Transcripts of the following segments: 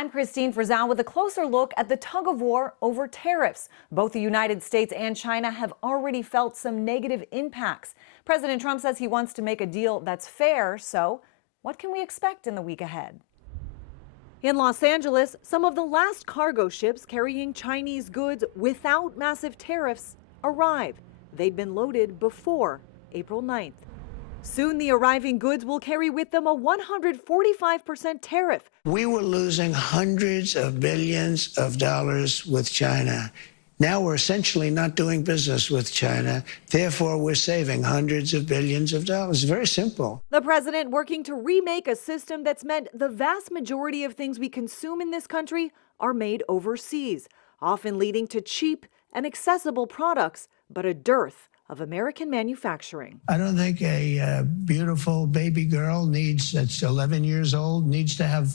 I'm Christine Frizzell with a closer look at the tug of war over tariffs. Both the United States and China have already felt some negative impacts. President Trump says he wants to make a deal that's fair, so what can we expect in the week ahead? In Los Angeles, some of the last cargo ships carrying Chinese goods without massive tariffs arrive. They'd been loaded before April 9th. Soon the arriving goods will carry with them a 145% tariff. We were losing hundreds of billions of dollars with China. Now we're essentially not doing business with China. Therefore, we're saving hundreds of billions of dollars. Very simple. The president working to remake a system that's meant the vast majority of things we consume in this country are made overseas, often leading to cheap and accessible products, but a dearth of American manufacturing. I don't think a beautiful baby girl that's 11 years old needs to have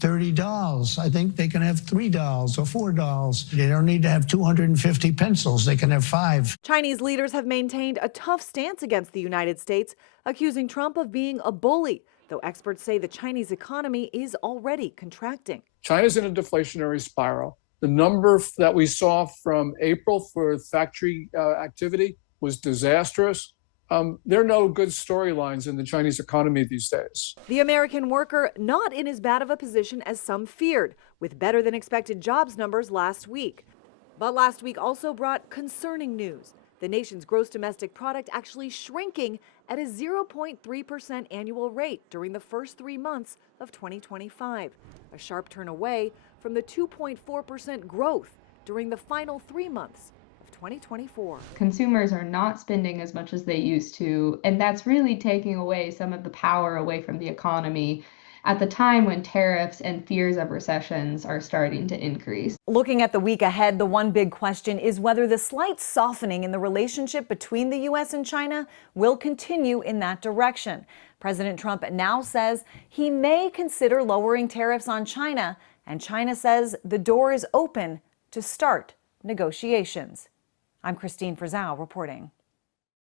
30 dolls. I think they can have 3 dolls or 4 dolls. They don't need to have 250 pencils. They can have 5. Chinese leaders have maintained a tough stance against the United States, accusing Trump of being a bully, though experts say the Chinese economy is already contracting. China's in a deflationary spiral. The number that we saw from April for factory activity was disastrous. There are no good storylines in the Chinese economy these days. The American worker not in as bad of a position as some feared, with better than expected jobs numbers last week. But last week also brought concerning news. The nation's gross domestic product actually shrinking at a 0.3% annual rate during the first 3 months of 2025, a sharp turn away from the 2.4% growth during the final 3 months of 2024. Consumers are not spending as much as they used to, and that's really taking away some of the power away from the economy at the time when tariffs and fears of recessions are starting to increase. Looking at the week ahead, the one big question is whether the slight softening in the relationship between the U.S. and China will continue in that direction. President Trump now says he may consider lowering tariffs on China, and China says the door is open to start negotiations. I'm Christine Frizzell reporting.